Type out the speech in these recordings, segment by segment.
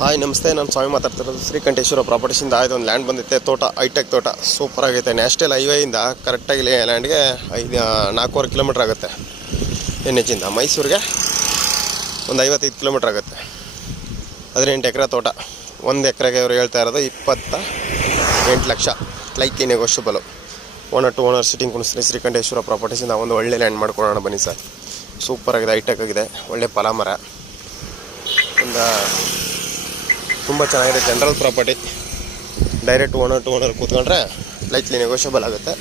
Hi ನಮಸ್ತೆ, ನಾನು ಸ್ವಾಮಿ ಮಾತಾಡ್ತಿರೋದು ಶ್ರೀಕಂಠೇಶ್ವರ ಪ್ರಾಪರ್ಟೀಸಿಂದ. ಒಂದು ಲ್ಯಾಂಡ್ ಬಂದಿತ್ತೆ, ತೋಟ ಹೈಟೆಕ್ ತೋಟ ಸೂಪರ್ ಆಗೈತೆ. ನ್ಯಾಷನಲ್ ಹೈವೇಯಿಂದ ಕರೆಕ್ಟಾಗಿ ಲ್ಯಾಂಡ್ಗೆ 4.25 ಕಿಲೋಮೀಟ್ರ್ ಆಗುತ್ತೆ. NH ಇಂದ ಮೈಸೂರಿಗೆ ಒಂದು 55 ಕಿಲೋಮೀಟ್ರ್ ಆಗುತ್ತೆ. 18 ಎಕರೆ ತೋಟ. 1 ಎಕರೆಗೆ ಇವರು ಹೇಳ್ತಾ ಇರೋದು 28 lakh. Slightly negotiable. Owner to owner sitting ಕುಣಿಸ್ತೀನಿ ಶ್ರೀಕಂಠೇಶ್ವರ ಪ್ರಾಪರ್ಟೀಸಿಂದ. ಒಂದು ಒಳ್ಳೆ ಲ್ಯಾಂಡ್ ಮಾಡ್ಕೊಳ್ಳೋಣ ಬನ್ನಿ ಸರ್. ಸೂಪರ್ ಆಗಿದೆ, ಹೈಟೆಕ್ ಆಗಿದೆ, ಒಳ್ಳೆ ಫಲ ಮರ, ಒಂದು ತುಂಬ ಚೆನ್ನಾಗಿದೆ. General property. Direct owner to owner ಕೂತ್ಕೊಂಡ್ರೆ ಲೈಟ್ಲಿ ನೆಗೋಷಿಯಬಲ್ ಆಗುತ್ತೆ.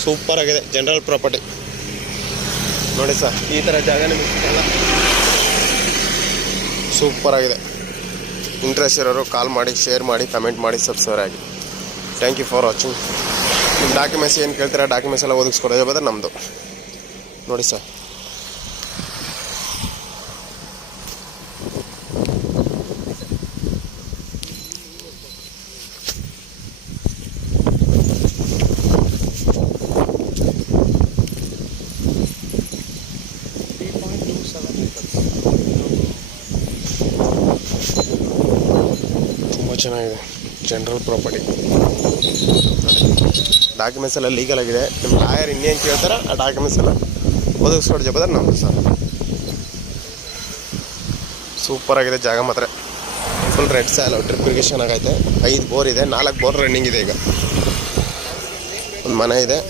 ಸೂಪರ್ ಆಗಿದೆ, ಜನರಲ್ ಪ್ರಾಪರ್ಟಿ ನೋಡಿ ಸರ್. ಈ ಥರ ಜಾಗ ನಿಮಗೆ ಸಿಗಲ್ಲ. ಸೂಪರ್ ಆಗಿದೆ. ಇಂಟ್ರೆಸ್ಟ್ ಇರೋರು ಕಾಲ್ ಮಾಡಿ, ಶೇರ್ ಮಾಡಿ, ಕಮೆಂಟ್ ಮಾಡಿ, ಸಬ್ಸ್ಕ್ರೈಬ್ ಆಗಿ. Thank you for watching. ನಿಮ್ಮ ಡಾಕ್ಯುಮೆಂಟ್ಸ್ ಏನು ಕೇಳ್ತೀರಾ ಡಾಕ್ಯುಮೆಂಟ್ಸ್ ಎಲ್ಲ ಒದಗಿಸ್ಕೊಡೋದು ಬಂದರೆ ನಮ್ಮದು ನೋಡಿ ಸರ್. ತುಂಬ ಚೆನ್ನಾಗಿದೆ, ಜನರಲ್ ಪ್ರಾಪರ್ಟಿ. ಡಾಕ್ಯುಮೆಂಟ್ಸ್ ಎಲ್ಲ ಲೀಗಲ್ ಆಗಿದೆ. ನಿಮ್ಮ ಲಾಯರ್ ಇನ್ನೇನು ಕೇಳ್ತಾರೆ ಆ ಡಾಕ್ಯುಮೆಂಟ್ಸ್ ಎಲ್ಲ ಒದಗಿಸ್ಕೊಡೋ ಜವಾಬ್ದಾರಿ ನಮ್ಮದು ಸರ್. ಸೂಪರ್ ಆಗಿದೆ ಜಾಗ ಮಾತ್ರ. Full red soil, drip irrigation ಆಗೈತೆ. 5 ಬೋರ್ ಇದೆ, 4 ಬೋರ್ ರನ್ನಿಂಗ್ ಇದೆ. ಈಗ ಒಂದು ಮನೆ ಇದೆ,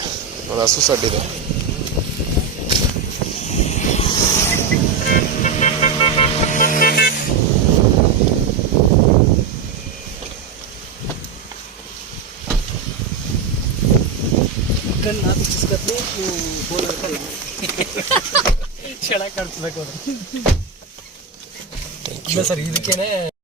ಒಂದು ಹಸು ಸಡ್ ಇದೆ. ಸರ್ ಇದಕ್ಕೇನೆ